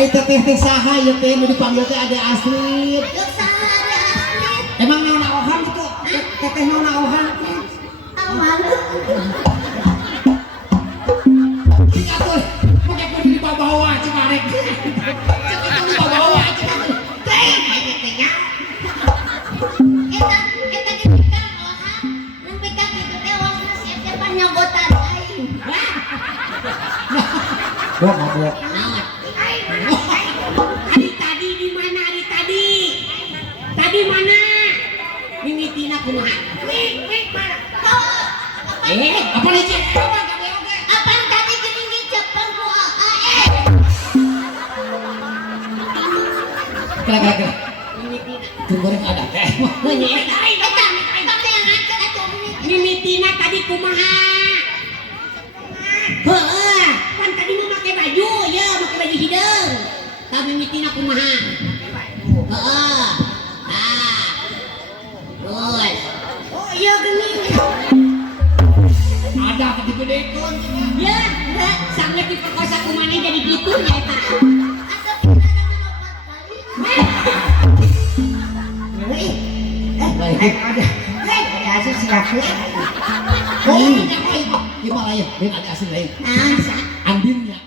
Ai teteh saha ieu teh nu dipanggil teh Ade Astrid. Yuk saha ada Astrid. Emang naon ohan itu? Teteh naon ohan? Tahu malu. Iya tuh, pakai kudu dibawa cemarek. Cek itu dibawa cemarek. Teh, aja tehnya. Eta ketika ohan, lembek ka kitu teh wasna siap depan nyogotan aing. Gua mabok. Tadi di mana hari tadi? Tadi mana? Mimitina kumaha? Mana? Apa nih cek? Apaan tadi geuning Jepang ku Kira-kira. Goreng ada teh. Eta teh yang angkat atuh Mimitina tadi kumaha? Heeh, kan tadi mau pakai baju ya, pakai baju hideung. Tapi mimitina kumaha? Heeh. Ah. Terus. Oh iya geuning. Ada tapi gedekeun. Ya, sangat diperkosa kumana jadi gitu ya, Pak. Atuh kita ada 4 kali. Ada asin siapin. Oh, gimana ya? Ben ada asin lain. Ah, sa. Andin ya.